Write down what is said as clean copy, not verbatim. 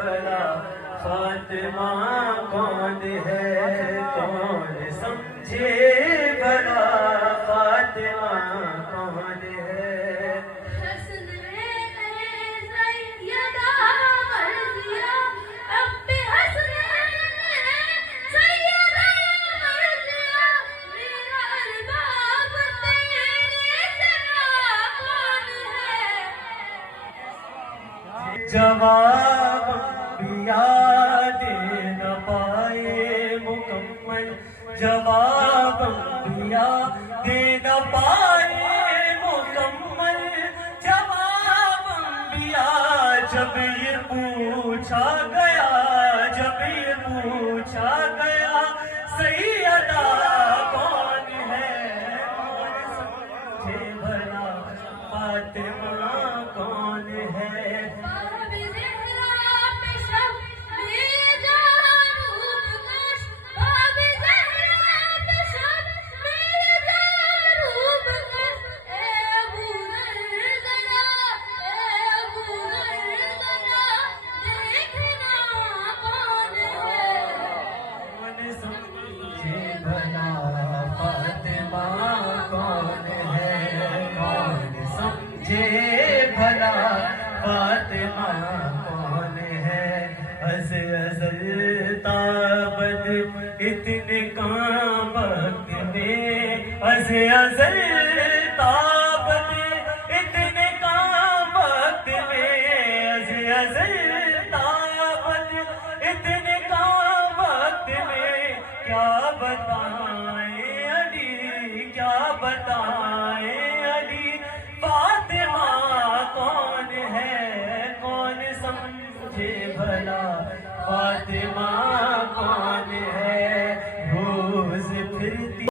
بھلا فاطمہ کون ہے، کون سمجھے بھلا فاطمہ کون ہے۔ جواب انبیاء دے نہ پائے مکمل، جواب انبیاء دے نہ پائے مکمل، جواب انبیاء جب یہ پوچھا گیا، جب یہ پوچھا گیا سیدہ کون ہے، کون سمجھے بھلا فاطمہ کون ہے۔ بھلا فاطمہ کون ہے، از ازل تابد اتنے کام وقت میں، از ازل تابد اتنے کام وقت میں، از ازل تابد اتنے کام وقت میں، کیا بتائیں علی، کیا بتائیں علی فاطمہ کون ہے، کون سمجھے بھلا فاطمہ کون ہے۔